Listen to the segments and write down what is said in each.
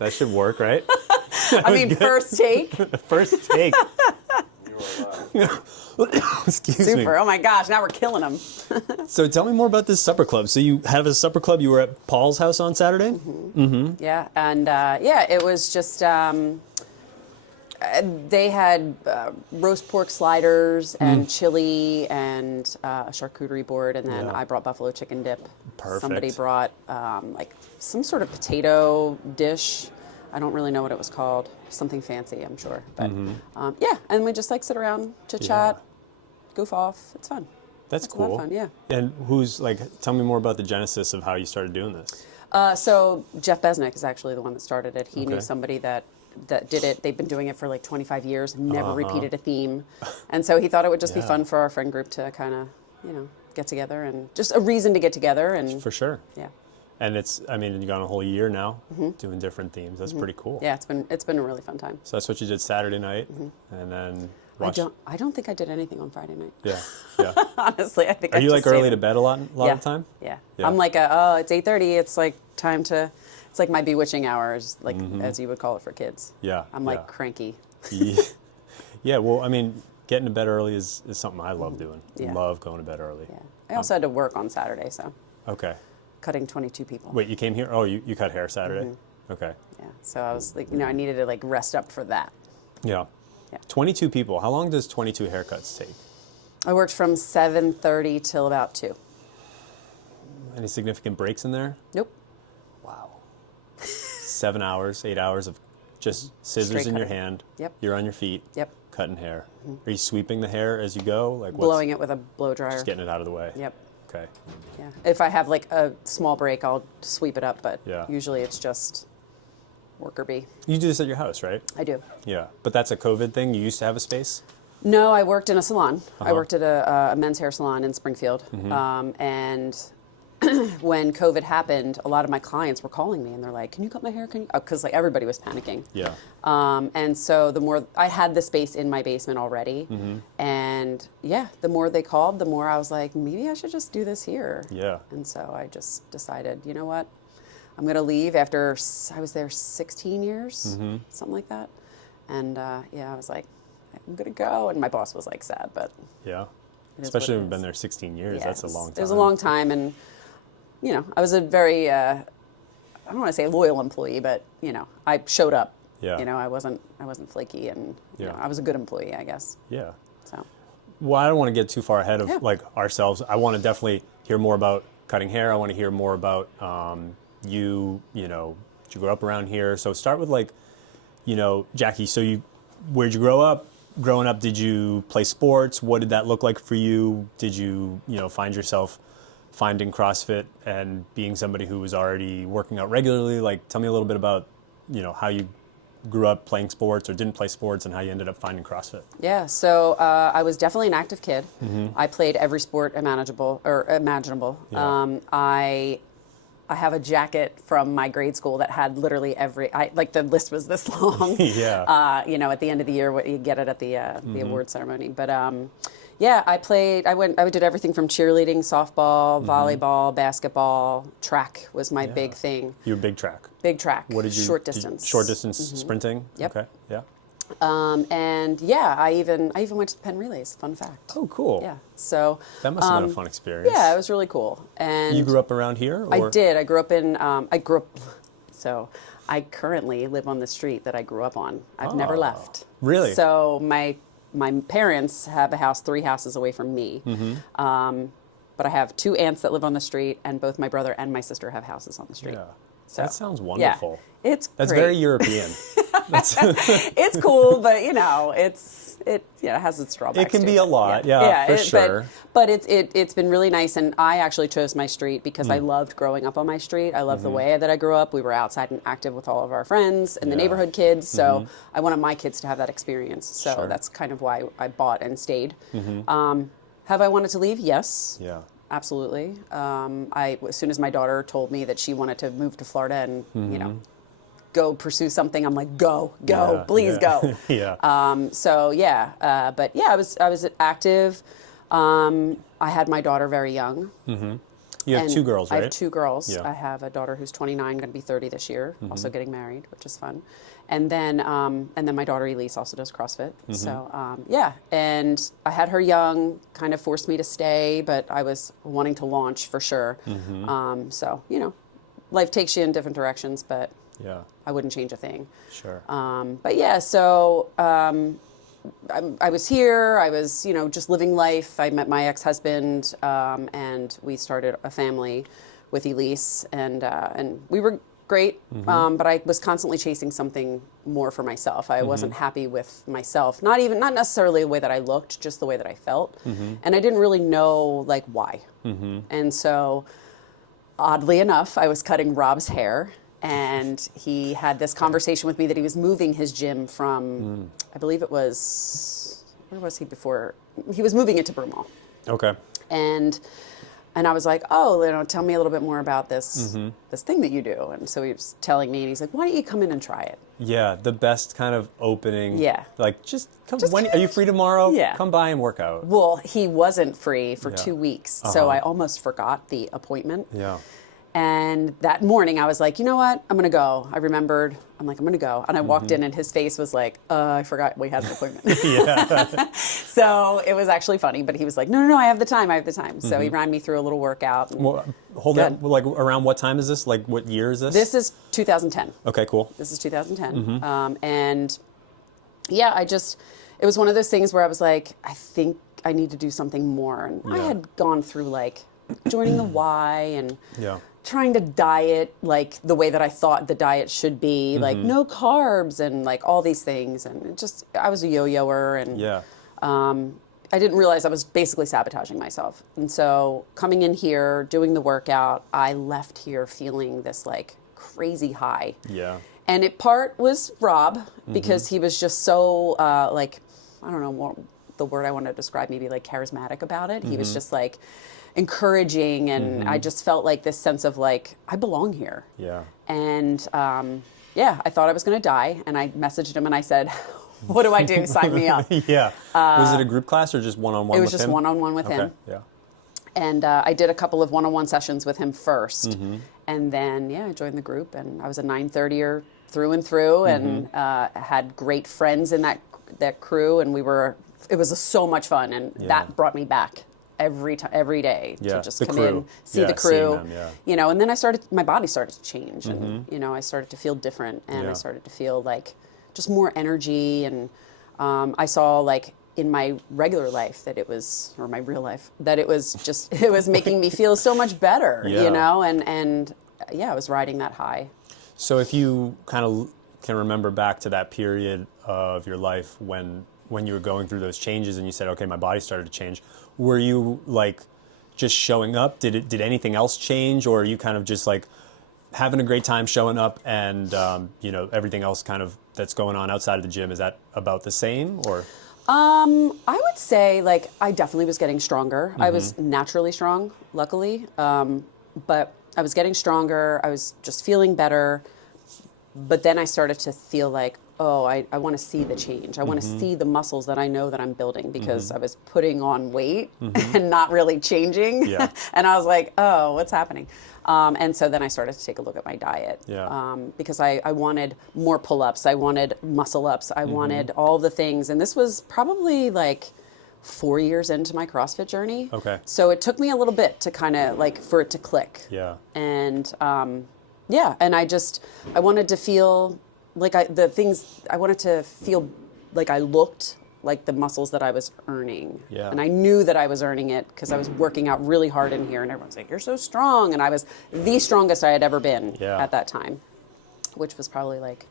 That should work, right? I mean, first take. First take. You are live. Excuse me. Super. Oh my gosh, now we're killing them. So tell me more about this supper club. So you have a supper club. You were at Paul's house on Saturday? Yeah, and it was just, they had roast pork sliders and chili and a charcuterie board, and then Yeah. I brought buffalo chicken dip. Perfect. Somebody brought like some sort of potato dish. I don't really know what it was called. Something fancy, I'm sure. But yeah, and we just like sit around, chit chat, goof off. It's fun. That's It's a lot cool. of fun, yeah. And tell me more about the genesis of how you started doing this. So Jeff Besnick is actually the one that started it. He knew Okay. somebody that did it. They've been doing it for like 25 years, never repeated a theme. And so he thought it would just be Yeah. fun for our friend group to kind of, get together and just a reason to get together. And For sure. yeah. And you've gone a whole year now doing different themes. That's pretty cool. Yeah, it's been a really fun time. So that's what you did Saturday night, and then I don't think I did anything on Friday night. Yeah, yeah. Honestly, I think Are I you just like early stayed- to bed a lot yeah. of the time? Yeah. Yeah. I'm like, it's 8:30. It's like time to. It's like my bewitching hours, like as you would call it for kids. Yeah. I'm like cranky. Yeah. Yeah. Well, I mean, getting to bed early is something I love doing. Yeah. Love going to bed early. Yeah. I also had to work on Saturday, so Okay. cutting 22 people. Wait, you came here? Oh, you cut hair Saturday? Okay. Yeah. So I was like, I needed to like rest up for that. Yeah. Yeah. 22 people. How long does 22 haircuts take? I worked from 7:30 till about 2. Any significant breaks in there? Nope. Wow. 7 hours, 8 hours of just scissors Straight in your cutting. hand. Yep. You're on your feet. Yep. Cutting hair. Are you sweeping the hair as you go? Like Blowing it with a blow dryer. Just getting it out of the way. Yep. Okay. Yeah. If I have like a small break, I'll sweep it up, but Yeah. usually it's just worker bee. You do this at your house, right? I do. Yeah. But that's a COVID thing? You used to have a space? No, I worked in a salon. I Uh-huh. worked at a men's hair salon in Springfield. And when COVID happened, a lot of my clients were calling me and they're like, can you cut my hair? Because like everybody was panicking. Yeah. And so the more I had the space in my basement already, and yeah, the more they called, the more I was like, maybe I should just do this here. Yeah. And so I just decided, you know what, I'm gonna leave after I was there 16 years, something like that. And yeah, I was like, I'm gonna go. And my boss was like sad, but Yeah. is Especially what when it you've been is. there 16 years. yeah, That's a long time. It was a long time, and I was a very I don't want to say loyal employee, but I showed up. Yeah. I wasn't flaky, and Yeah. I was a good employee, I guess. Yeah. So Well, I don't want to get too far ahead of Yeah. like ourselves. I want to definitely hear more about cutting hair. I want to hear more about you. Did you grow up around here? So start with like, Jacki. So where'd you grow up? Growing up, did you play sports? What did that look like for you? Did you, find yourself finding CrossFit and being somebody who was already working out regularly? Like, tell me a little bit about, how you grew up playing sports or didn't play sports and how you ended up finding CrossFit. yeah, so I was definitely an active kid. Mm-hmm. I played every sport imaginable. Yeah. I have a jacket from my grade school that had literally the list was this long. Yeah. At the end of the year, you get it at the award ceremony. But yeah, I did everything from cheerleading, softball, volleyball, basketball, track was my big thing. You were big track. Big track. What did you? Short distance. Short distance sprinting. Yep. Okay. Yeah. And yeah, I even went to the Penn Relays. Fun fact. Oh, cool. Yeah. So That must have been a fun experience. yeah, it was really cool. And You grew up around here? Or? I did. I grew up. So I currently live on the street that I grew up on. I've never Oh, left. really? So my parents have a house 3 houses away from me. But I have 2 aunts that live on the street, and both my brother and my sister have houses on the street. Yeah. So, That sounds wonderful. Yeah, it's That's great. very European. It's cool, but it has its drawbacks. It can too. be a lot, yeah, for sure. But it's been really nice, and I actually chose my street because I loved growing up on my street. I loved the way that I grew up. We were outside and active with all of our friends and the Yeah. neighborhood kids, so I wanted my kids to have that experience. So Sure. that's kind of why I bought and stayed. Have I wanted to leave? Yes. Yeah. Absolutely. As soon as my daughter told me that she wanted to move to Florida and go pursue something, I'm like, go, Yeah, please yeah. go. Yeah. So yeah, but yeah, I was active. I had my daughter very young. You have And 2 girls, right? I have 2 girls. Yeah. I have a daughter who's 29, going to be 30 this year, also getting married, which is fun. And then my daughter Elise also does CrossFit. So yeah, and I had her young, kind of forced me to stay, but I was wanting to launch for sure. So life takes you in different directions, but Yeah. I wouldn't change a thing. Sure. But yeah, so I was here. I was, just living life. I met my ex-husband, and we started a family with Elise, and we were great. But I was constantly chasing something more for myself. I wasn't happy with myself. Not necessarily the way that I looked, just the way that I felt. And I didn't really know like why. And so, oddly enough, I was cutting Rob's hair. And he had this conversation with me that he was moving his gym from, I believe it was, where was he before? He was moving it to Broomall. Okay. And I was like, oh, tell me a little bit more about this this thing that you do. And so he was telling me, and he's like, why don't you come in and try it? Yeah, the best kind of opening. Yeah. Like, just come. Are you free tomorrow? Yeah. Come by and work out. Well, he wasn't free for Yeah. 2 weeks, so I almost forgot the appointment. Yeah. And that morning I was like, you know what? I'm going to go. I remembered. I'm like, I'm going to go. And I walked in and his face was like, I forgot we had an appointment. Yeah. So it was actually funny, but he was like, no, I have the time. I have the time. So he ran me through a little workout. And Well, hold Good. on. Like, around what time is this? Like, what year is this? this is 2010. Okay, cool. This is 2010. And yeah, it was one of those things where I was like, I think I need to do something more. And I Yeah. had gone through like joining the Y and Yeah. trying to diet like the way that I thought the diet should be, like no carbs and like all these things. And I was a yo-yoer, and Yeah. I didn't realize I was basically sabotaging myself. And so coming in here, doing the workout, I left here feeling this like crazy high. Yeah. And part was Rob, because he was just so like, I don't know what the word I want to describe, maybe like charismatic about it. He was just like encouraging, and I just felt like this sense of like, I belong here. Yeah. And yeah, I thought I was going to die, and I messaged him and I said, what do I do? Sign me up. Yeah. Was it a group class or just one-on-one It with was just him? one-on-one with Okay. him. Yeah. And I did a couple of one-on-one sessions with him first. And then, I joined the group, and I was a 930er through and through, and had great friends in that crew, and it was so much fun, and that brought me back every day to just the come crew. in, see Yeah, the crew, seeing them, and then my body started to change, and, I started to feel different, and Yeah. I started to feel like just more energy, and I saw like in my regular life or my real life, that it was making me feel so much better, Yeah. and I was riding that high. So if you kind of can remember back to that period of your life when you were going through those changes and you said, okay, my body started to change, were you like just showing up? Did anything else change, or are you kind of just like having a great time showing up, and everything else kind of that's going on outside of the gym, is that about the same, or? I would say like I definitely was getting stronger. I was naturally strong, luckily, but I was getting stronger. I was just feeling better. But then I started to feel like, I want to see the change. I want to see the muscles that I know that I'm building, because I was putting on weight and not really changing. Yeah. And I was like, what's happening? And so then I started to take a look at my diet, because I wanted more pull-ups. I wanted muscle-ups. I wanted all the things. And this was probably like 4 years into my CrossFit journey. Okay. So it took me a little bit to kind of like for it to click. Yeah. And and I wanted to feel like I wanted to feel like I looked like the muscles that I was earning. Yeah. And I knew that I was earning it because I was working out really hard in here, and everyone's like, you're so strong. And I was the strongest I had ever been at that time, which was probably like,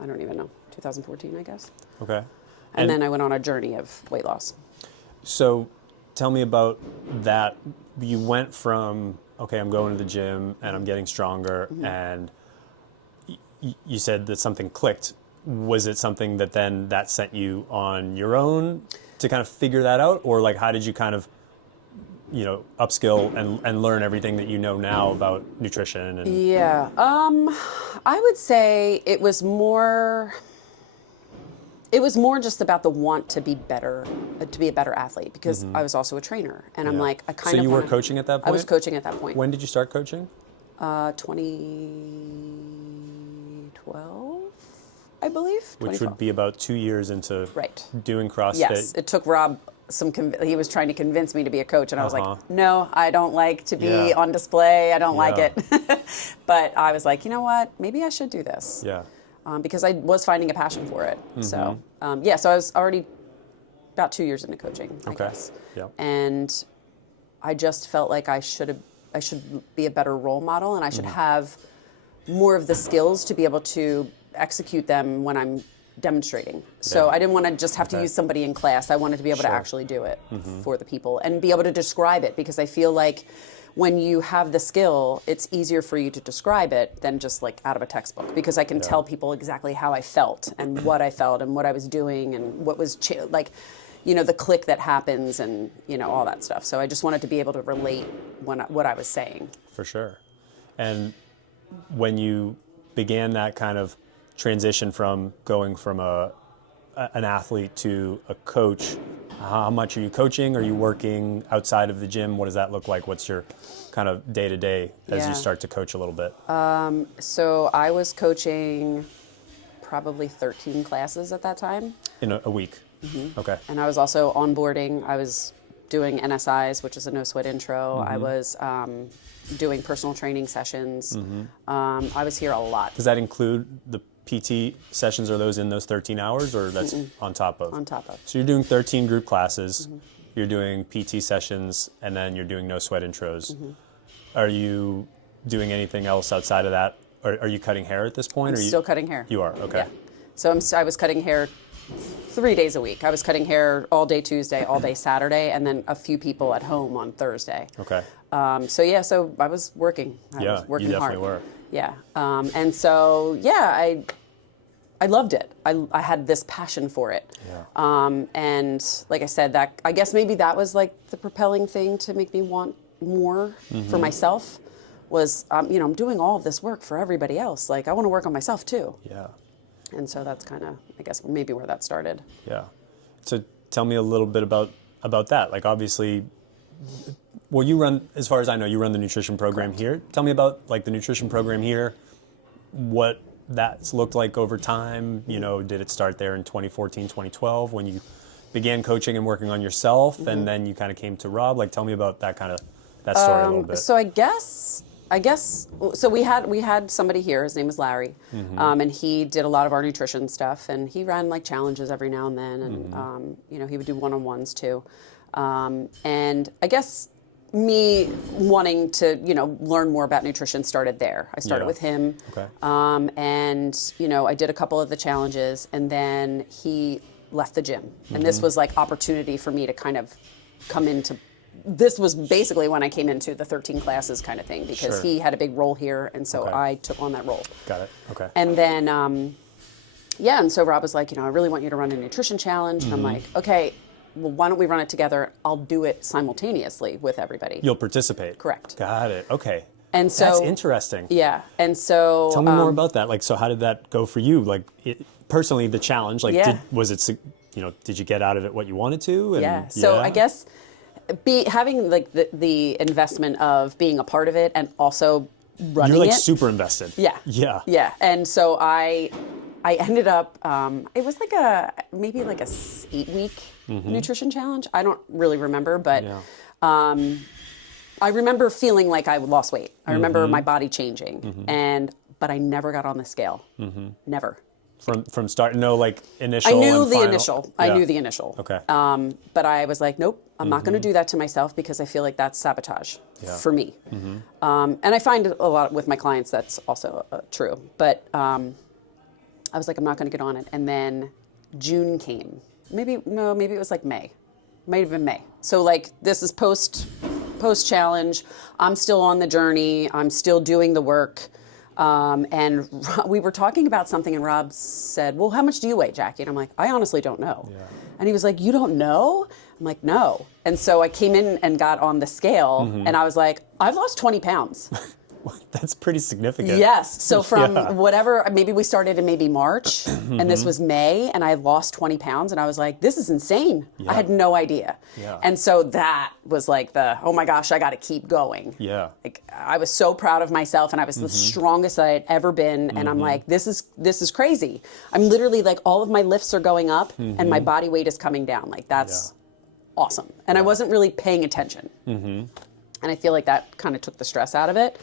I don't even know, 2014, I guess. Okay. And then I went on a journey of weight loss. So tell me about that. You went from, okay, I'm going to the gym and I'm getting stronger, and you said that something clicked. Was it something that sent you on your own to kind of figure that out? Or like, how did you kind of, upskill and learn everything that you know now about nutrition? And Yeah. I would say it was It was more just about the want to be better, to be a better athlete, because I was also a trainer, and I'm like, I kind of. So you were coaching at that point? I was coaching at that point. When did you start coaching? 2012, I believe. Which would be about 2 years into doing CrossFit. Yes, it took Rob he was trying to convince me to be a coach, and I was like, no, I don't like to be on display. I don't like it. But I was like, you know what? Maybe I should do this. Yeah. Because I was finding a passion for it. So, so I was already about 2 years into coaching, I guess. Yeah. And I just felt like I should be a better role model, and I should have more of the skills to be able to execute them when I'm demonstrating. So I didn't want to just have to use somebody in class. I wanted to be able to actually do it for the people and be able to describe it, because I feel like when you have the skill, it's easier for you to describe it than just like out of a textbook, because I can tell people exactly how I felt and what I felt and what I was doing and what was the click that happens and all that stuff. So I just wanted to be able to relate what I was saying. For sure. And when you began that kind of transition from going from an athlete to a coach, how much are you coaching? Are you working outside of the gym? What does that look like? What's your kind of day-to-day as you start to coach a little bit? So I was coaching probably 13 classes at that time. In a week? Okay. And I was also onboarding. I was doing NSIs, which is a no sweat intro. I was doing personal training sessions. I was here a lot. Does that include the PT sessions? Are those in those 13 hours, or that's on top of? On top of. So you're doing 13 group classes, you're doing PT sessions, and then you're doing no sweat intros. Are you doing anything else outside of that? Or are you cutting hair at this point? I'm still cutting hair. You are, okay. Yeah. So I was cutting hair 3 days a week. I was cutting hair all day Tuesday, all day Saturday, and then a few people at home on Thursday. Okay. So I was working. I was working you definitely hard. were. Yeah. And so, I loved it. I had this passion for it. Yeah. And like I said, that I guess maybe that was like the propelling thing to make me want more for myself was, I'm doing all of this work for everybody else. Like, I want to work on myself too. Yeah. And so that's kind of, I guess, maybe where that started. Yeah. So tell me a little bit about that. Like, obviously, well, you run, as far as I know, you run the nutrition program here. Tell me about like the nutrition program here, what that's looked like over time. Did it start there in 2014, 2012 when you began coaching and working on yourself, and then you kind of came to Rob? Like, tell me about that story a little bit. So I guess, so we had somebody here, his name was Larry, and he did a lot of our nutrition stuff, and he ran like challenges every now and then, and he would do one-on-ones too. And I guess me wanting to, learn more about nutrition started there. I started with him. Okay. And, I did a couple of the challenges, and then he left the gym. And this was like opportunity for me to kind of come into, this was basically when I came into the 13 classes kind of thing, because he had a big role here, and so I took on that role. Got it. Okay. And then, and so Rob was like, I really want you to run a nutrition challenge. And I'm like, okay, well, why don't we run it together? I'll do it simultaneously with everybody. You'll participate. Correct. Got it. Okay. And so that's interesting. Yeah. And so tell me more about that. Like, so how did that go for you? Like, personally, the challenge. Like, did you get out of it what you wanted to? And, So I guess having like the investment of being a part of it and also running You're like it. super invested. Yeah. Yeah. Yeah. And so I ended up, it was like maybe like a 8-week nutrition challenge. I don't really remember, but I remember feeling like I lost weight. I remember my body changing, but I never got on the scale. Never. From start, no, like initial. I knew and the final. initial. Yeah. I knew the initial. Okay. But I was like, nope, I'm not going to do that to myself, because I feel like that's sabotage for me. And I find a lot with my clients that's also true. But I was like, I'm not going to get on it. And then June came. Maybe it was like May. Might have been May. So like this is post challenge. I'm still on the journey. I'm still doing the work. And we were talking about something, and Rob said, well, how much do you weigh, Jacki? And I'm like, I honestly don't know. Yeah. And he was like, you don't know? I'm like, no. And so I came in and got on the scale, and I was like, I've lost 20 pounds. That's pretty significant. Yes. So from Yeah. whatever, maybe we started in maybe March and this was May and I lost 20 pounds and I was like, this is insane. Yeah. I had no idea. Yeah. And so that was like oh my gosh, I got to keep going. Yeah. Like I was so proud of myself and I was the strongest I had ever been. And I'm like, this is crazy. I'm literally like all of my lifts are going up and my body weight is coming down. Like that's awesome. And I wasn't really paying attention. And I feel like that kind of took the stress out of it.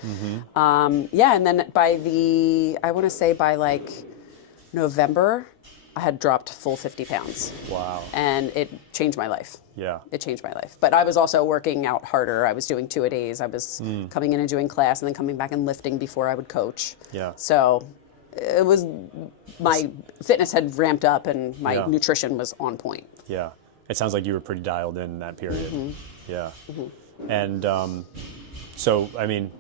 Yeah, and then I want to say by like November, I had dropped full 50 pounds. Wow. And it changed my life. Yeah. It changed my life. But I was also working out harder. I was doing 2-a-days. I was coming in and doing class and then coming back and lifting before I would coach. Yeah. So it was, my fitness had ramped up and my Yeah. nutrition was on point. Yeah. It sounds like you were pretty dialed in that period. Yeah. And so, I mean,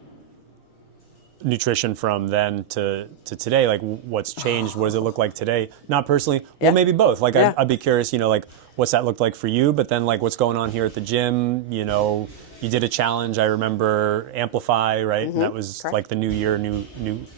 nutrition from then to today, like what's changed? What does it look like today? Not personally, well, maybe both. Like Yeah. I'd be curious, like what's that look like for you? But then like what's going on here at the gym? You did a challenge. I remember Amplify, right? And that was Correct. like the new year, new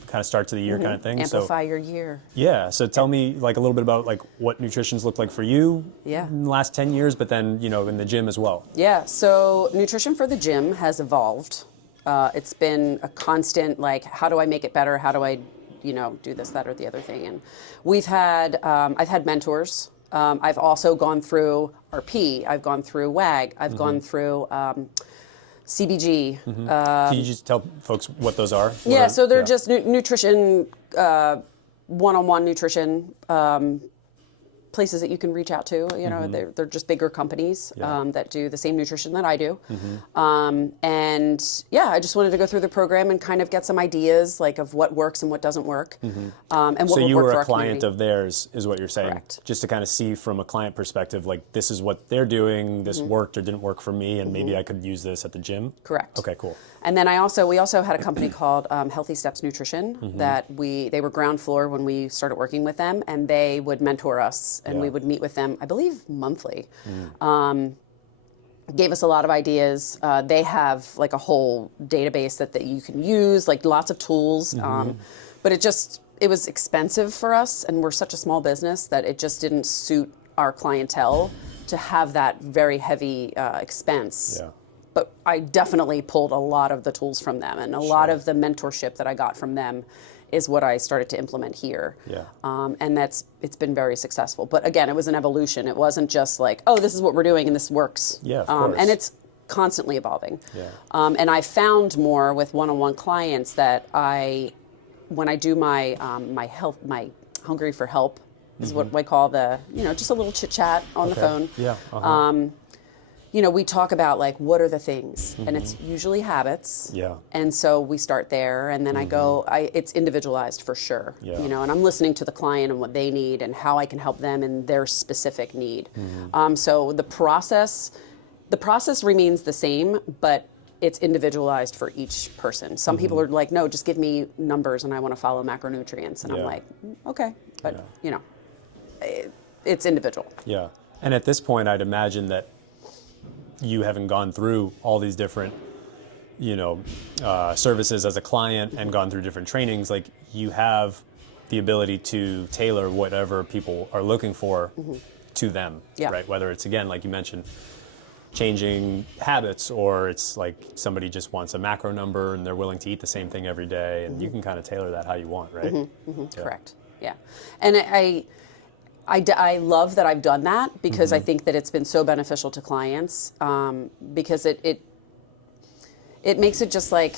kind of start to the year kind of thing. Amplify So your year. yeah. So tell me like a little bit about like what nutrition's looked like for you Yeah. in the last 10 years, but then, in the gym as well. Yeah, so nutrition for the gym has evolved. It's been a constant, like, how do I make it better? How do I, do this, that, or the other thing? And I've had mentors. I've also gone through RP. I've gone through WAG. I've gone through CBG. Can you just tell folks what those are? Yeah, so they're just nutrition, one-on-one nutrition places that you can reach out to. They're just bigger companies that do the same nutrition that I do. And yeah, I just wanted to go through the program and kind of get some ideas like of what works and what doesn't work. And what So would you work were for a our client community. of theirs, is what you're saying. Correct. Just to kind of see from a client perspective, like this is what they're doing, this worked or didn't work for me, and maybe I could use this at the gym. Correct. Okay, cool. And then we also had a company called Healthy Steps Nutrition that they were ground floor when we started working with them, and they would mentor us, and we would meet with them, I believe, monthly. Gave us a lot of ideas. They have like a whole database that you can use, like lots of tools. But it was expensive for us, and we're such a small business that it just didn't suit our clientele to have that very heavy expense. Yeah. But I definitely pulled a lot of the tools from them, and a lot of the mentorship that I got from them is what I started to implement here. Yeah. And it's been very successful. But again, it was an evolution. It wasn't just like, oh, this is what we're doing and this works. Yeah, of course. And it's constantly evolving. Yeah. And I found more with one-on-one clients that when I do my my Hungry for Help is what I call just a little chit chat on the phone. Yeah. We talk about like, what are the things? And it's usually habits. Yeah. And so we start there, and then it's individualized for sure. Yeah. And I'm listening to the client and what they need and how I can help them in their specific need. So the process remains the same, but it's individualized for each person. Some people are like, no, just give me numbers and I want to follow macronutrients. And I'm like, okay, but it's individual. Yeah. And at this point, I'd imagine that you having gone through all these different, services as a client and gone through different trainings, like you have the ability to tailor whatever people are looking for to them, Yeah. right? Whether it's, again, like you mentioned, changing habits, or it's like somebody just wants a macro number and they're willing to eat the same thing every day, and you can kind of tailor that how you want, right? Yeah. Correct. Yeah. And I love that I've done that because I think that it's been so beneficial to clients because it makes it just like,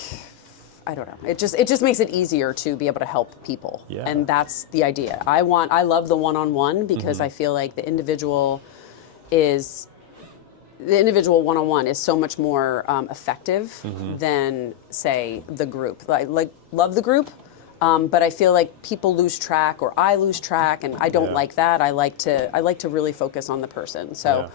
I don't know. It just makes it easier to be able to help people. Yeah. And that's the idea. I love the one-on-one because I feel like the individual one-on-one is so much more effective than, say, the group. Like love the group, but I feel like people lose track, or I lose track, and I don't like that. I like to really focus on the person. So,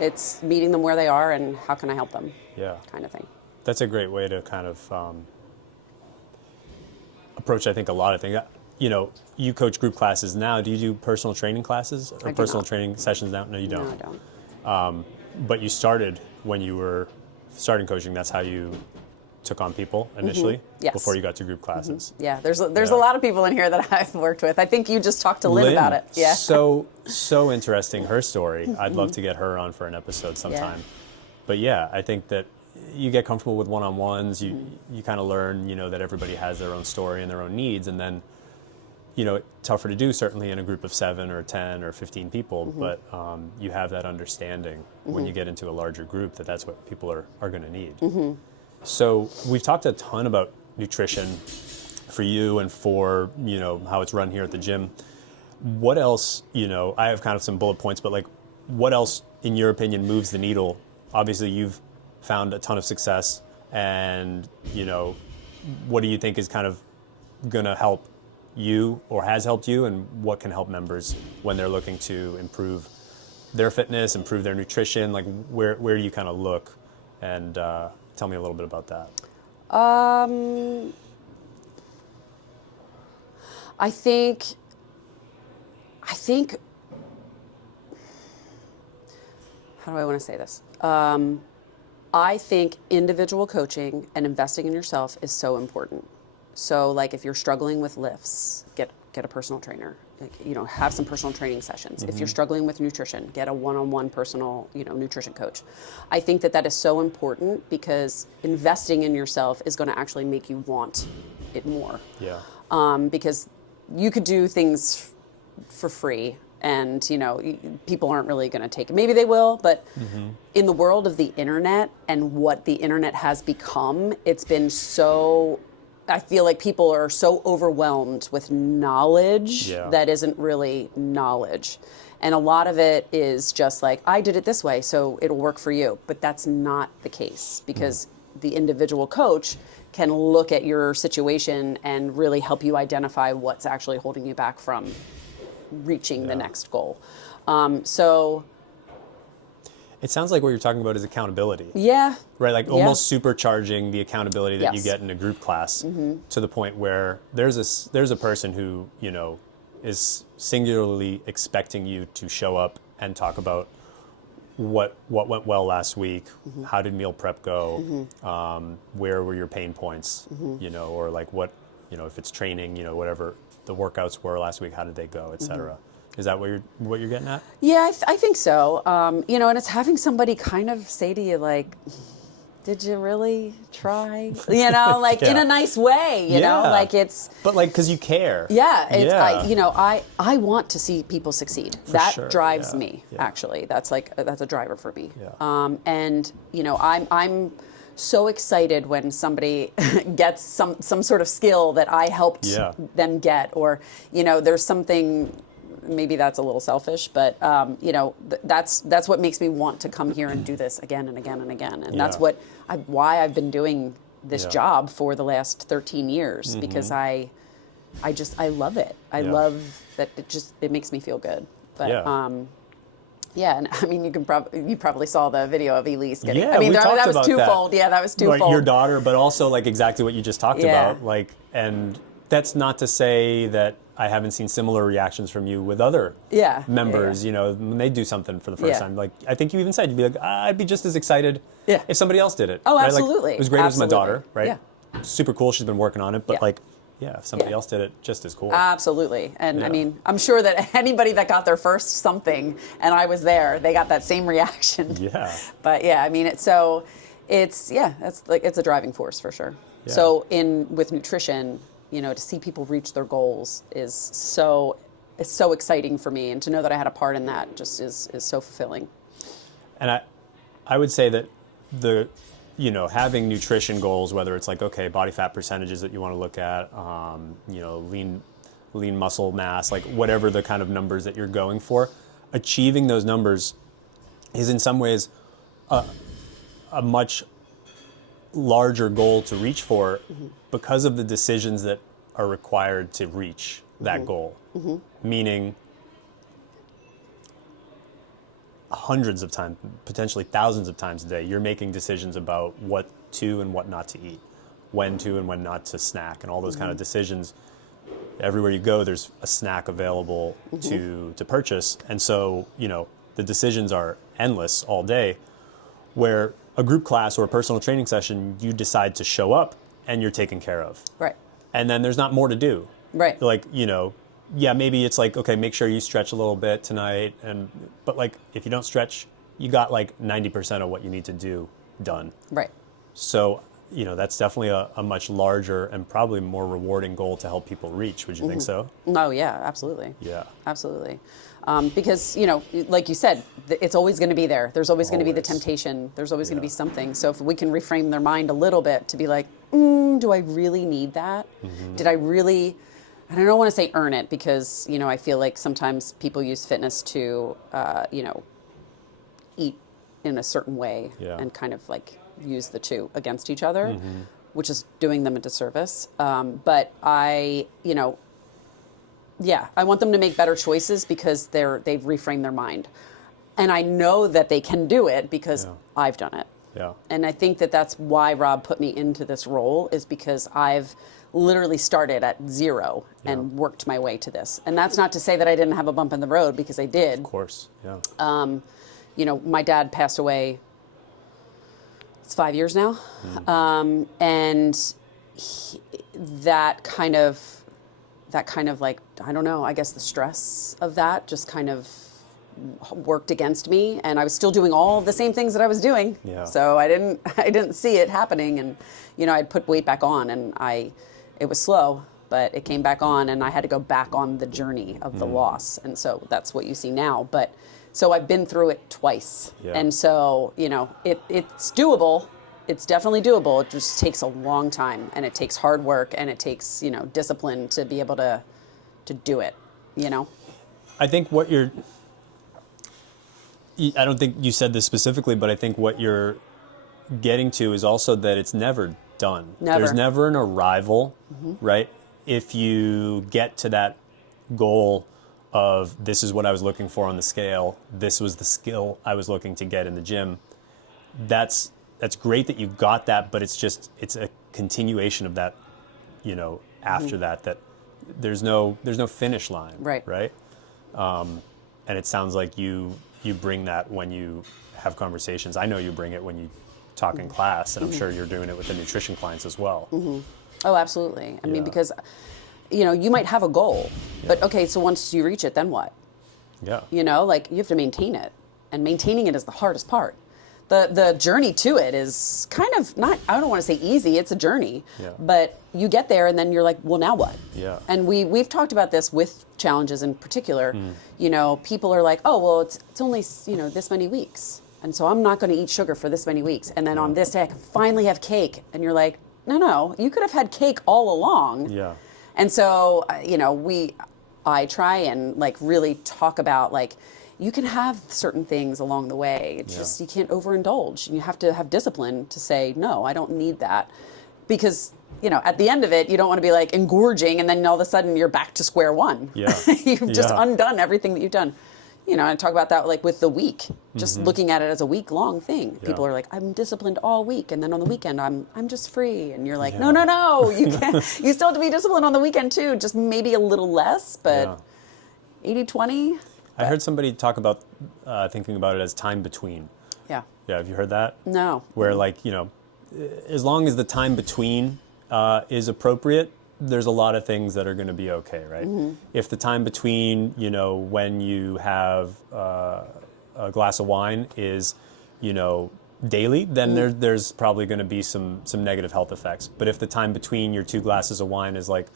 it's meeting them where they are and how can I help them, kind of thing. That's a great way to kind of approach, I think, a lot of things. You coach group classes now. Do you do personal training classes or personal training sessions now? No, you don't. No, I don't. But you started when you were starting coaching. That's how you took on people initially Yes. before you got to group classes. Yeah, there's a lot of people in here that I've worked with. I think you just talked to Lynn about it. Yeah. So interesting, her story. I'd love to get her on for an episode sometime. Yeah. But yeah, I think that you get comfortable with one-on-ones. You kind of learn, that everybody has their own story and their own needs, and then, tougher to do certainly in a group of 7 or 10 or 15 people. But you have that understanding when you get into a larger group that's what people are going to need. So we've talked a ton about nutrition for you and for, how it's run here at the gym. What else, I have kind of some bullet points, but like what else in your opinion moves the needle? Obviously you've found a ton of success and, what do you think is kind of going to help you or has helped you, and what can help members when they're looking to improve their fitness, improve their nutrition? Like where do you kind of look? And tell me a little bit about that. I think, how do I want to say this? I think individual coaching and investing in yourself is so important. So like if you're struggling with lifts, get a personal trainer. Like, have some personal training sessions. If you're struggling with nutrition, get a one-on-one personal, nutrition coach. I think that is so important because investing in yourself is going to actually make you want it more. Yeah. Because you could do things for free and, people aren't really going to take it. Maybe they will, but in the world of the internet and what the internet has become, it's been so... I feel like people are so overwhelmed with knowledge that isn't really knowledge. And a lot of it is just like, I did it this way, so it'll work for you. But that's not the case because the individual coach can look at your situation and really help you identify what's actually holding you back from reaching the next goal. It sounds like what you're talking about is accountability. Yeah. Right, like almost supercharging the accountability that you get in a group class to the point where there's a person who, is singularly expecting you to show up and talk about what went well last week, how did meal prep go, where were your pain points, or like what, if it's training, whatever the workouts were last week, how did they go, etc. Is that what you're getting at? Yeah, I think so. And it's having somebody kind of say to you, like, did you really try? In a nice way, you know, like it's... But like, because you care. Yeah, I want to see people succeed. That drives me, actually. That's a driver for me. Yeah. And, I'm so excited when somebody gets some sort of skill that I helped them get, or, there's something... Maybe that's a little selfish, but that's what makes me want to come here and do this again and again and again. And that's why I've been doing this job for the last 13 years, because I love it. I love that it makes me feel good. But and I mean, you probably saw the video of Elise getting. Yeah, that was twofold. That. Yeah, that was twofold. Like your daughter, but also like exactly what you just talked about. Like, and that's not to say that I haven't seen similar reactions from you with other members, when they do something for the first time. Like, I think you even said, you'd be like, I'd be just as excited if somebody else did it. Oh, right? absolutely. Like, it was great. It was my daughter, right? Yeah. Super cool. She's been working on it. But if somebody else did it, just as cool. Absolutely. And I mean, I'm sure that anybody that got their first something and I was there, they got that same reaction. Yeah. But I mean, it's a driving force for sure. Yeah. So with nutrition, to see people reach their goals is so exciting for me, and to know that I had a part in that just is so fulfilling. And I would say that having nutrition goals, whether it's like, body fat percentages that you want to look at, lean muscle mass, like whatever the kind of numbers that you're going for, achieving those numbers is in some ways a much larger goal to reach for because of the decisions that are required to reach that goal. Meaning hundreds of times, potentially thousands of times a day, you're making decisions about what to and what not to eat, when to and when not to snack, and all those kind of decisions. Everywhere you go, there's a snack available to purchase. And so, the decisions are endless all day, where a group class or a personal training session, you decide to show up and you're taken care of. Right. And then there's not more to do. Right. Like, yeah, maybe it's like, okay, make sure you stretch a little bit tonight. But like, if you don't stretch, you got like 90% of what you need to do done. Right. So, that's definitely a much larger and probably more rewarding goal to help people reach. Would you think so? Oh, yeah, absolutely. Yeah. Absolutely. Because, like you said, it's always going to be there. There's always going to be the temptation. There's always going to be something. So if we can reframe their mind a little bit to be like, do I really need that? Did I really, and I don't want to say earn it because, I feel like sometimes people use fitness to, eat in a certain way and kind of like use the two against each other, which is doing them a disservice. But I want them to make better choices because they've reframed their mind. And I know that they can do it because I've done it. Yeah. And I think that that's why Rob put me into this role is because I've literally started at zero and worked my way to this. And that's not to say that I didn't have a bump in the road because I did. Of course, yeah. My dad passed away, it's 5 years now. And that kind of like, I don't know, I guess the stress of that just kind of worked against me, and I was still doing all the same things that I was doing. Yeah. So I didn't see it happening, and I'd put weight back on, and it was slow, but it came back on, and I had to go back on the journey of the loss, and so that's what you see now. But so I've been through it twice, and so it's doable. It's definitely doable. It just takes a long time, and it takes hard work, and it takes discipline to be able to do it. I think I don't think you said this specifically, but I think what you're getting to is also that it's never done. Never. There's never an arrival, right? If you get to that goal of this is what I was looking for on the scale, this was the skill I was looking to get in the gym, that's great that you got that, but it's a continuation of that, after that there's no finish line. Right. And it sounds like you bring that when you have conversations. I know you bring it when you talk in class, and I'm sure you're doing it with the nutrition clients as well. Oh, absolutely. I mean, because, you might have a goal, but okay, so once you reach it, then what? Yeah. Like you have to maintain it, and maintaining it is the hardest part. The journey to it is kind of not, I don't want to say easy, it's a journey, but you get there and then you're like, well, now what? Yeah. And we've talked about this with challenges in particular. People are like, oh, well, it's only, this many weeks. And so I'm not going to eat sugar for this many weeks. And then on this day, I can finally have cake. And you're like, no, you could have had cake all along. Yeah. And so, I try and like really talk about like, you can have certain things along the way. It's just, you can't overindulge. You have to have discipline to say, no, I don't need that. Because, at the end of it, you don't want to be like engorging and then all of a sudden you're back to square one. Yeah. You've just undone everything that you've done. I talk about that like with the week, just looking at it as a week-long thing. Yeah. People are like, I'm disciplined all week, and then on the weekend I'm just free. And you're like, no, you can't. You still have to be disciplined on the weekend too, just maybe a little less, but 80-20. I heard somebody talk about thinking about it as time between. Yeah. Yeah, have you heard that? No. Where like, as long as the time between is appropriate, there's a lot of things that are going to be okay, right? If the time between, when you have a glass of wine is, daily, then there's probably going to be some negative health effects. But if the time between your 2 glasses of wine is like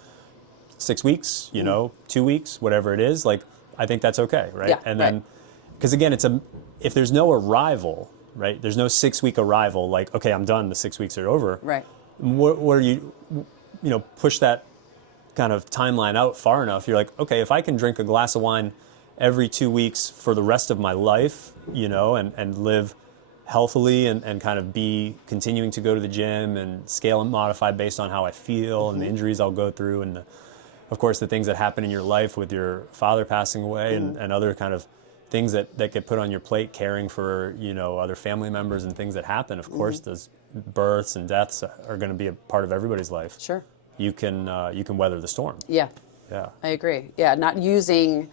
6 weeks, 2 weeks, whatever it is, like, I think that's okay, right? Yeah, and then, because again, if there's no arrival, right? There's no 6-week arrival, like, okay, I'm done, the 6 weeks are over. Right. Where you push that kind of timeline out far enough, you're like, okay, if I can drink a glass of wine every 2 weeks for the rest of my life, and live healthily and kind of be continuing to go to the gym and scale and modify based on how I feel and the injuries I'll go through and of course, the things that happen in your life with your father passing away and other kind of things that get put on your plate, caring for, other family members and things that happen. Of course, those births and deaths are going to be a part of everybody's life. Sure. You can weather the storm. Yeah. Yeah. I agree. Yeah, not using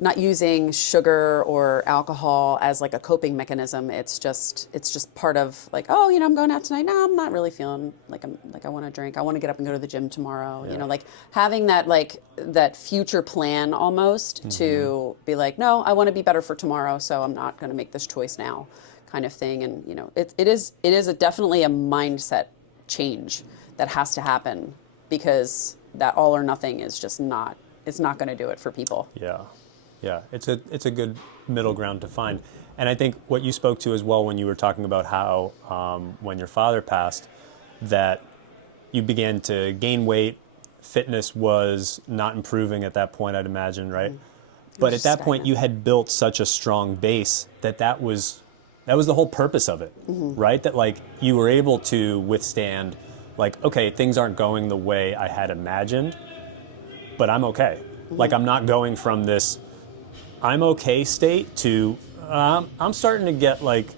not using sugar or alcohol as like a coping mechanism. It's just part of like, oh, I'm going out tonight. No, I'm not really feeling like I want to drink. I want to get up and go to the gym tomorrow. Yeah. Like having that future plan almost to be like, no, I want to be better for tomorrow, so I'm not going to make this choice now, kind of thing. And it is definitely a mindset change that has to happen, because that all or nothing is just not. It's not going to do it for people. Yeah, it's a good middle ground to find. And I think what you spoke to as well when you were talking about how when your father passed, that you began to gain weight, fitness was not improving at that point, I'd imagine, right? But at that point, you had built such a strong base that was the whole purpose of it, right? That like you were able to withstand, like, okay, things aren't going the way I had imagined, but I'm okay. Like I'm not going from this I'm okay state to I'm starting to get like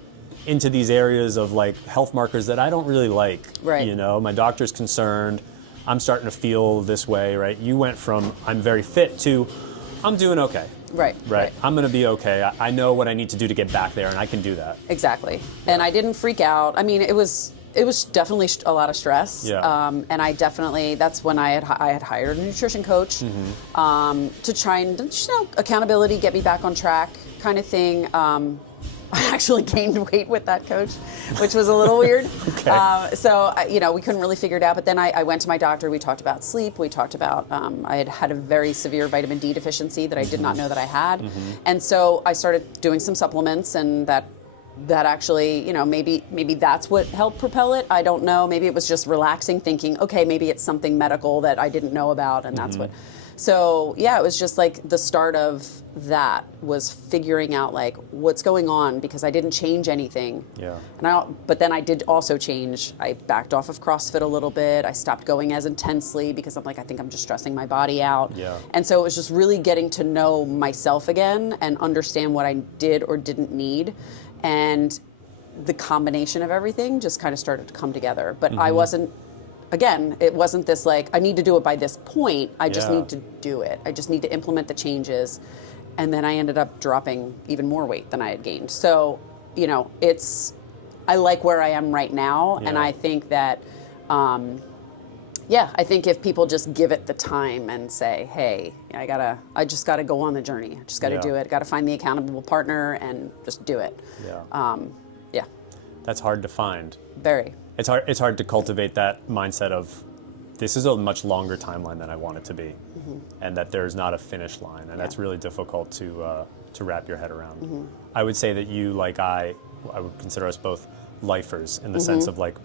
into these areas of like health markers that I don't really like. Right. My doctor's concerned. I'm starting to feel this way, right? You went from I'm very fit to I'm doing okay. Right. I'm going to be okay. I know what I need to do to get back there, and I can do that. Exactly. And I didn't freak out. I mean, it was definitely a lot of stress. Yeah. And I definitely, that's when I had hired a nutrition coach to try and, accountability, get me back on track kind of thing. I actually gained weight with that coach, which was a little weird. Okay. So, we couldn't really figure it out. But then I went to my doctor. We talked about sleep. We talked about, I had a very severe vitamin D deficiency that I did not know that I had. And so I started doing some supplements, and that actually, maybe that's what helped propel it. I don't know. Maybe it was just relaxing, thinking, okay, maybe it's something medical that I didn't know about, and that's what. So yeah, it was just like the start of that was figuring out like what's going on, because I didn't change anything. Yeah. But then I did also change. I backed off of CrossFit a little bit. I stopped going as intensely because I'm like, I think I'm just stressing my body out. Yeah. And so it was just really getting to know myself again and understand what I did or didn't need. And the combination of everything just kind of started to come together. But I wasn't, again, it wasn't this like, I need to do it by this point. I just need to do it. I just need to implement the changes. And then I ended up dropping even more weight than I had gained. So, I like where I am right now. Yeah. And I think that, I think if people just give it the time and say, hey, I just gotta go on the journey. I just gotta do it. Gotta find the accountable partner and just do it. Yeah. That's hard to find. Very. It's hard to cultivate that mindset of this is a much longer timeline than I want it to be, and that there's not a finish line, and that's really difficult to wrap your head around. I would say that you, like I would consider us both lifers in the sense of like,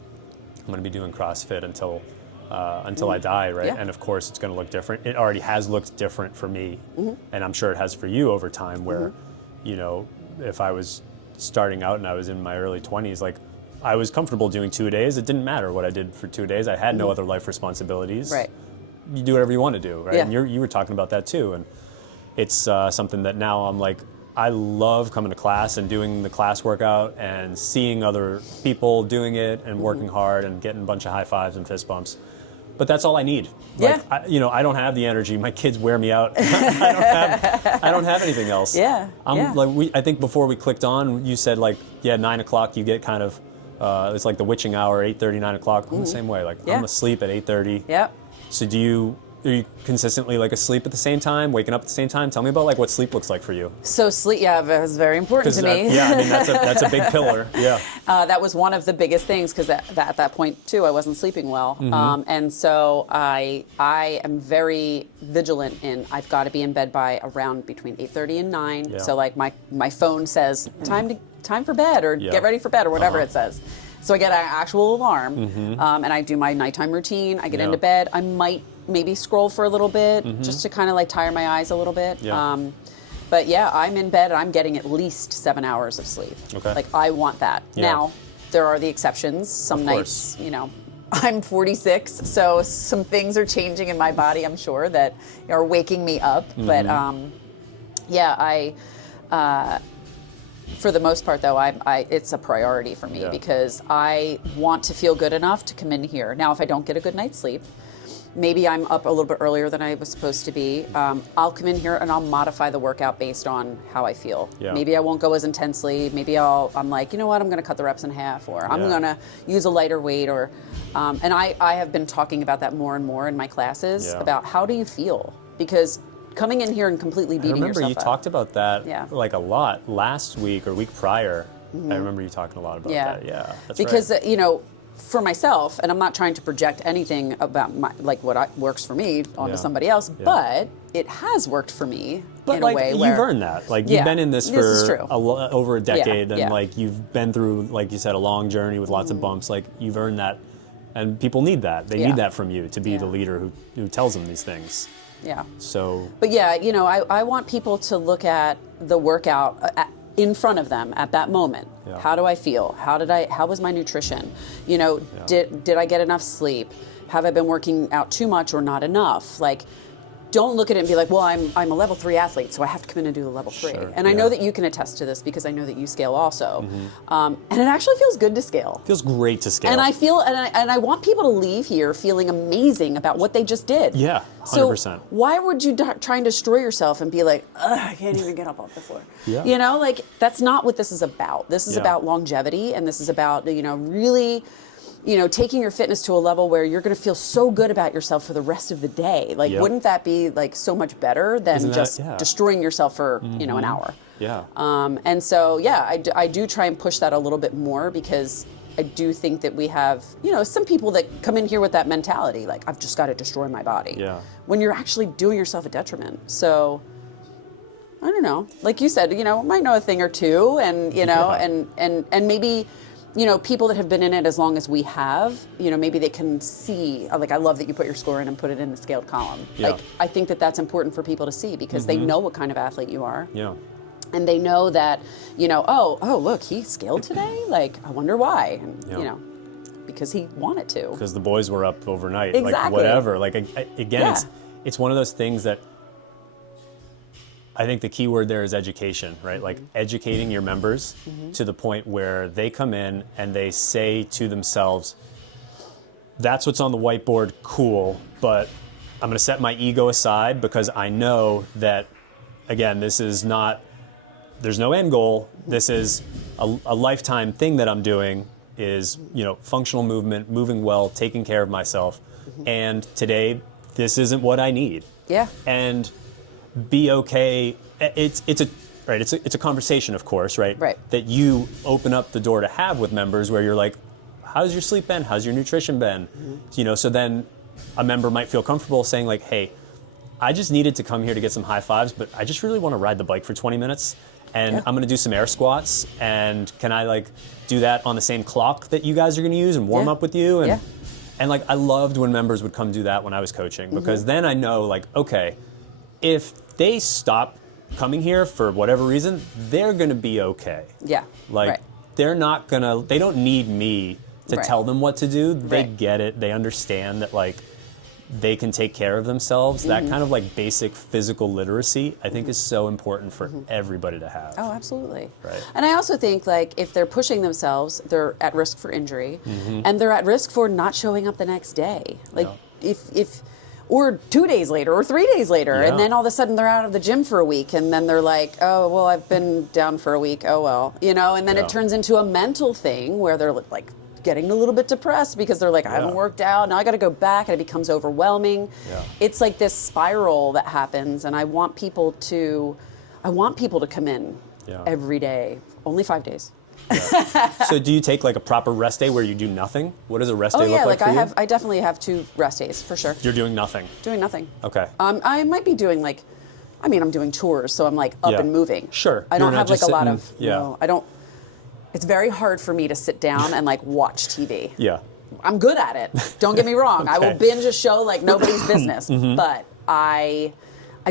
I'm going to be doing CrossFit until I die, right? Yeah. And of course, it's going to look different. It already has looked different for me, and I'm sure it has for you over time. Where, if I was starting out and I was in my early 20s, like I was comfortable doing 2 days. It didn't matter what I did for 2 days. I had no other life responsibilities. Right. You do whatever you want to do, right? Yeah. And you were talking about that too, and it's something that now I'm like, I love coming to class and doing the class workout and seeing other people doing it and working hard and getting a bunch of high fives and fist bumps. But that's all I need. Yeah. Like, I don't have the energy. My kids wear me out. I don't have anything else. Yeah. Like I think before we clicked on, you said like, 9 o'clock you get kind of, it's like the witching hour, 8:30, 9 o'clock. I'm the same way. Like I'm asleep at 8:30. Yep. So are you consistently like asleep at the same time, waking up at the same time? Tell me about like what sleep looks like for you. So sleep, is very important to me. That's a big pillar. Yeah. That was one of the biggest things, because at that point too, I wasn't sleeping well, and so I am very vigilant in I've got to be in bed by around between 8:30 and 9. Yeah. So like my phone says time for bed, or get ready for bed, or whatever it says. So I get an actual alarm, and I do my nighttime routine. I get into bed. I might maybe scroll for a little bit just to kind of like tire my eyes a little bit. Yeah. But I'm in bed and I'm getting at least 7 hours of sleep. Okay. Like I want that. Yeah. Now, there are the exceptions. Some Of nights, I'm 46, so some things are changing in my body, I'm sure, that are waking me up. But for the most part, though, it's a priority for me because I want to feel good enough to come in here. Now, if I don't get a good night's sleep, maybe I'm up a little bit earlier than I was supposed to be. I'll come in here and I'll modify the workout based on how I feel. Yeah. Maybe I won't go as intensely. Maybe I'm like, you know what, I'm going to cut the reps in half, or I'm Yeah. going to use a lighter weight, or and I have been talking about that more and more in my classes Yeah. about how do you feel, because coming in here and completely I beating remember yourself you up. talked about that Yeah. like a lot last week or week prior. I remember you talking a lot about Yeah. that. Yeah, that's Because right. you know, for myself, and I'm not trying to project anything about like what works for me onto Yeah. somebody else, Yeah. but it has worked for me But in like a way you've where earned that. Like Yeah, you've been in this this is for true. over a decade, and yeah. like you've been through, like you said, a long journey with lots of bumps. Like you've earned that, and people need that. They Yeah. need that from you to be Yeah. the leader who tells them these things. yeah. So But yeah, you know, I want people to look at the workout in front of them at that moment. Yeah. How do I feel? How was my nutrition? You know, did I get enough sleep? Have I been working out too much or not enough? Like, don't look at it and be like, well, I'm a level 3 athlete, so I have to come in and do the level 3. Sure, And I yeah. know that you can attest to this because I know that you scale also. And it actually feels good to scale. feels great to scale. And I feel, and I want people to leave here feeling amazing about what they just did. Yeah, So 100%. why would you try and destroy yourself and be like, ugh, I can't even get up off the floor? Yeah. You know, like that's not what this is about. This is Yeah. about longevity, and this is about, you know, really, you know, taking your fitness to a level where you're going to feel so good about yourself for the rest of the day. Like, Yep. wouldn't that be like so much better than Isn't that- just yeah. destroying yourself for, you know, an hour? Yeah. And so, yeah, I do try and push that a little bit more, because I do think that we have, you know, some people that come in here with that mentality, like, I've just got to destroy my body. Yeah. When you're actually doing yourself a detriment. So, I don't know. Like you said, you know, might know a thing or two, and, you know, Yeah. and maybe, you know, people that have been in it as long as we have, you know, maybe they can see, like, I love that you put your score in and put it in the scaled column. Yeah. Like, I think that that's important for people to see, because they know what kind of athlete you are. Yeah. And they know that, you know, oh, look, he scaled today? Like, I wonder why. And, Yeah. you know, because he wanted to. Because the boys were up overnight. Like Exactly. whatever. Like again, Yeah. it's one of those things that I think the key word there is education, right? Like educating your members to the point where they come in and they say to themselves, that's what's on the whiteboard, cool, but I'm going to set my ego aside, because I know that, again, this is not, there's no end goal. This is a lifetime thing that I'm doing, is, you know, functional movement, moving well, taking care of myself. And today, this isn't what I need. Yeah. And be okay. It's a conversation, of course, right? Right. That you open up the door to have with members, where you're like, how's your sleep been? How's your nutrition been? You know, so then a member might feel comfortable saying like, hey, I just needed to come here to get some high fives, but I just really want to ride the bike for 20 minutes, and Yeah. I'm going to do some air squats, and can I like do that on the same clock that you guys are going to use and warm Yeah. up with you? And Yeah. and like, I loved when members would come do that when I was coaching, because then I know, like, okay, if they stop coming here for whatever reason, they're going to be okay. Yeah. Like, right. they don't need me to Right. tell them what to do. They Right. get it. They understand that, like, they can take care of themselves. That kind of like basic physical literacy, I think, is so important for everybody to have. Oh, absolutely. Right. And I also think, like, if they're pushing themselves, they're at risk for injury, and they're at risk for not showing up the next day. Like, if or 2 days later or 3 days later, Yeah. and then all of a sudden they're out of the gym for a week, and then they're like, oh, well, I've been down for a week. Oh, well, you know, and then Yeah. it turns into a mental thing where they're like getting a little bit depressed because they're like, I haven't Yeah. worked out, now I got to go back, and it becomes overwhelming. Yeah. It's like this spiral that happens, and I want people to come in Yeah. every day, only 5 days. So do you take like a proper rest day where you do nothing? What does a rest Oh day yeah, look like like for you? I definitely have 2 rest days for sure. You're doing nothing. Doing nothing. Okay. I might be doing like, I mean, I'm doing tours, so I'm like up Yeah. and moving. Sure. I You're don't not have like just a lot sitting- of, yeah. no, I don't, it's very hard for me to sit down and like watch TV. Yeah. I'm good at it. Don't get me wrong. I will Okay. binge a show like nobody's business. But I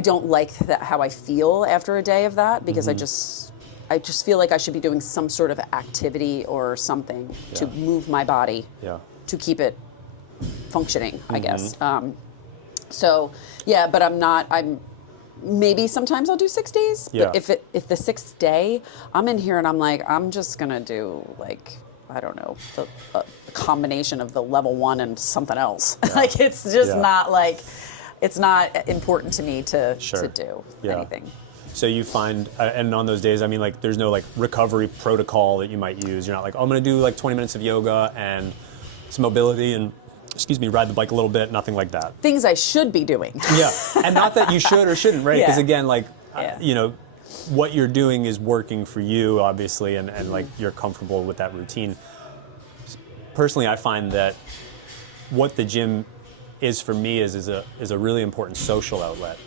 don't like that, how I feel after a day of that, because I just feel like I should be doing some sort of activity or something to Yeah. move my body Yeah. to keep it functioning, I guess. So yeah, but I'm maybe sometimes I'll do 6 days, Yeah. but if the 6th day I'm in here and I'm like, I'm just gonna do like, I don't know, a combination of the level 1 and something else. Like it's just not like, it's not important to me to do anything. So you find, and on those days, I mean, like, there's no like recovery protocol that you might use. You're not like, oh, I'm going to do like 20 minutes of yoga and some mobility and, ride the bike a little bit. Nothing like that. Things I should be doing. Yeah, and not that you should or shouldn't, right? Because again, like, you know, what you're doing is working for you, obviously, and like you're comfortable with that routine. Personally, I find that what the gym is for me is a really important social outlet,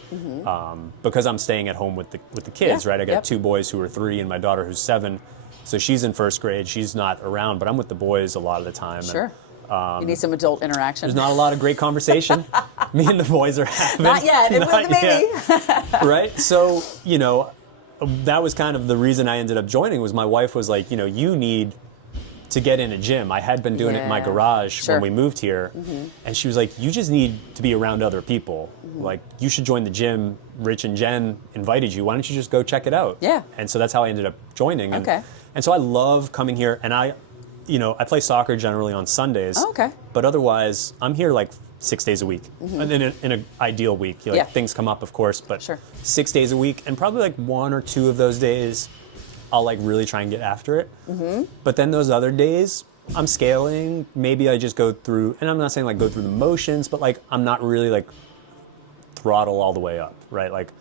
because I'm staying at home with the kids, right? I got 2 boys who are 3 and my daughter who's 7, so she's in 1st grade. She's not around, but I'm with the boys a lot of the time. Sure. And, you need some adult interaction. There's not a lot of great conversation me and the boys are having. Not yet. It will maybe. Right? So, you know, that was kind of the reason I ended up joining. Was my wife was like, you know, you need to get in a gym. I had been doing it in my garage when we moved here, and she was like, you just need to be around other people. Like, you should join the gym. Rich and Jen invited you. Why don't you just go check it out? Yeah. And so that's how I ended up joining. And, Okay. and so I love coming here, and I play soccer generally on Sundays. Oh, okay. But otherwise, I'm here like 6 days a week. And in an ideal week, things come up, of course, but 6 days a week, and probably like 1 or 2 of those days, I'll like really try and get after it. But then those other days, I'm scaling. Maybe I just go through, and I'm not saying like go through the motions, but like I'm not really like throttle all the way up, right? Like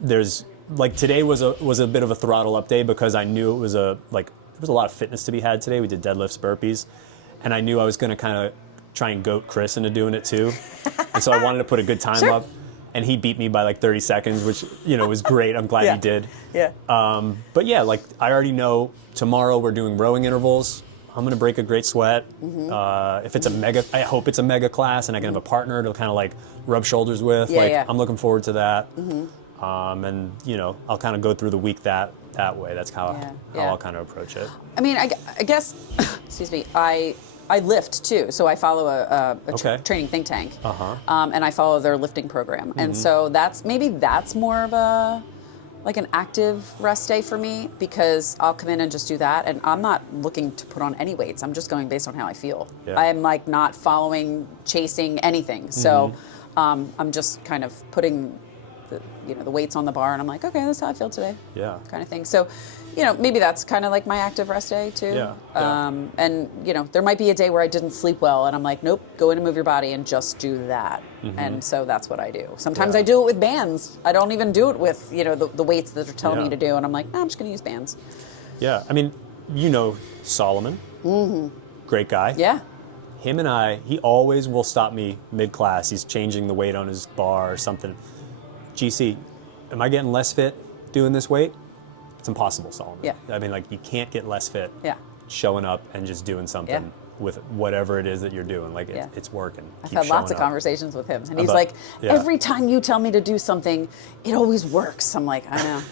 there's like today was a bit of a throttle up day because I knew it was there was a lot of fitness to be had today. We did deadlifts, burpees, and I knew I was going to kind of try and goat Chris into doing it too. And so I wanted to put a good time up. And he beat me by like 30 seconds, which, you know, was great. I'm glad he did. Yeah. But yeah, like I already know tomorrow we're doing rowing intervals. I'm going to break a great sweat. If it's I hope it's a mega class and I can have a partner to kind of like rub shoulders with. I'm looking forward to that. And, you know, I'll kind of go through the week that way. That's how I'll kind of approach it. I mean, I guess, excuse me, I lift too, so I follow a training think tank, and I follow their lifting program, and so that's more of an active rest day for me, because I'll come in and just do that, and I'm not looking to put on any weights. I'm just going based on how I feel. I'm like not chasing anything. So I'm just kind of putting the weights on the bar, and I'm like, okay, that's how I feel today. Kind of thing. So, you know, maybe that's kind of like my active rest day too. And, you know, there might be a day where I didn't sleep well and I'm like, nope, go in and move your body and just do that. And so that's what I do. Sometimes I do it with bands. I don't even do it with, you know, the weights that they're telling me to do. And I'm like, no, I'm just going to use bands. Yeah. I mean, you know, Solomon, great guy. Yeah. Him and he always will stop me mid-class. He's changing the weight on his bar or something. GC, am I getting less fit doing this weight? It's impossible, Solomon. Yeah. I mean, like, you can't get less fit showing up and just doing something with whatever it is that you're doing. Like, it's working. I've had lots of conversations with him. And he's like, every time you tell me to do something, it always works. I'm like, I know.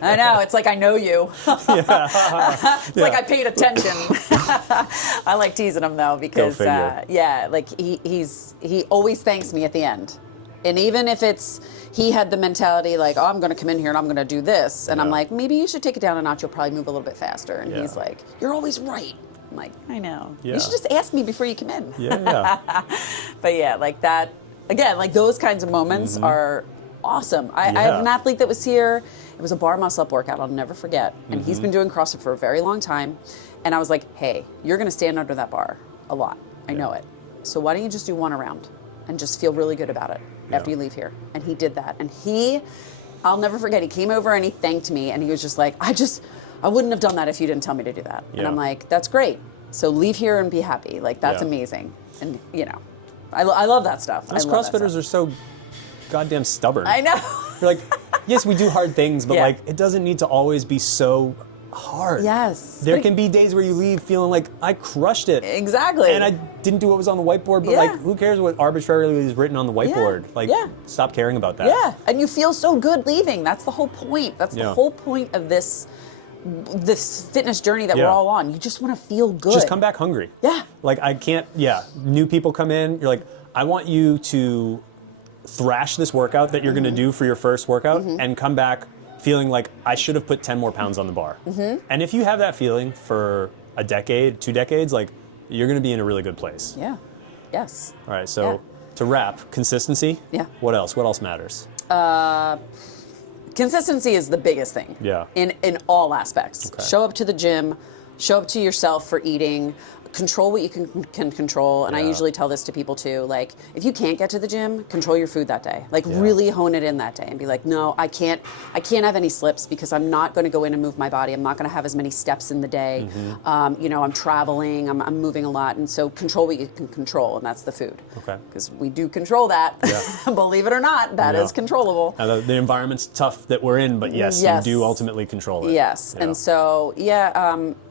I know. It's like I know you. It's like I paid attention. I like teasing him, though, because, like, he always thanks me at the end. And even if he had the mentality like, oh, I'm going to come in here and I'm going to do this. And I'm like, maybe you should take it down a notch. You'll probably move a little bit faster. And he's like, you're always right. I'm like, I know. You should just ask me before you come in. But yeah, like that, again, like those kinds of moments are awesome. I have an athlete that was here. It was a bar muscle up workout I'll never forget. And he's been doing CrossFit for a very long time. And I was like, hey, you're going to stand under that bar a lot. I know it. So why don't you just do one around and just feel really good about it after you leave here? And he did that. And I'll never forget, he came over and he thanked me and he was just like, I wouldn't have done that if you didn't tell me to do that. And I'm like, that's great. So leave here and be happy. Like, that's amazing. And, you know, I love that stuff. Those CrossFitters are so goddamn stubborn. I know. You're like, yes, we do hard things, but like, it doesn't need to always be so hard. Yes. There can be days where you leave feeling like, I crushed it. Exactly. And I didn't do what was on the whiteboard, but like, who cares what arbitrarily is written on the whiteboard? Like, stop caring about that. Yeah, and you feel so good leaving. That's the whole point. That's the whole point of this fitness journey that we're all on. You just want to feel good. Just come back hungry. Yeah. Like, I can't, new people come in, you're like, I want you to thrash this workout that you're going to do for your first workout and come back feeling like I should have put 10 more pounds on the bar. And if you have that feeling for a decade, 2 decades, like you're going to be in a really good place. Yeah. Yes. All right. So Yeah. to wrap, consistency. Yeah. What else? What else matters? Consistency is the biggest thing. Yeah. In all aspects. Okay. Show up to the gym, show up to yourself for eating, control what you can control. And I Yeah. usually tell this to people too. Like, if you can't get to the gym, control your food that day. Like, Yeah. really hone it in that day and be like, no, I can't have any slips because I'm not going to go in and move my body. I'm not going to have as many steps in the day. Mm-hmm. You know, I'm traveling, I'm moving a lot. And so control what you can control, and that's the food. Okay. Because we do control that. Yeah. Believe it or not, that Yeah. is controllable. Now, the environment's tough that we're in, but yes, Yes. you do ultimately control it. Yes, Yeah. and so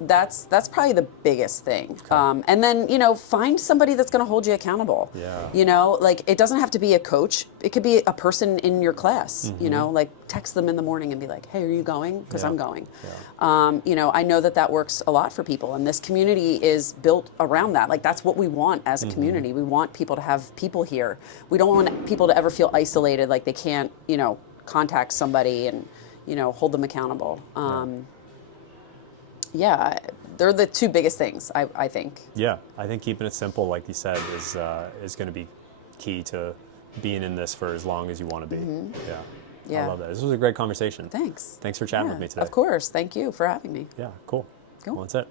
that's probably the biggest thing. And then find somebody that's going to hold you accountable. Yeah. Like, it doesn't have to be a coach. It could be a person in your class. Like, text them in the morning and be like, "Hey, are you going? Because Yeah. I'm going." Yeah. I know that works a lot for people, and this community is built around that. Like, that's what we want as a community. We want people to have people here. We don't want people to ever feel isolated, like they can't contact somebody and hold them accountable. Yeah, they're the two biggest things, I think. Yeah, I think keeping it simple, like you said, is going to be key to being in this for as long as you want to be. Yeah. Yeah. I love that. This was a great conversation. Thanks. Thanks for chatting with me today. Of course. Thank you for having me. Yeah, cool. Cool. Well, that's it.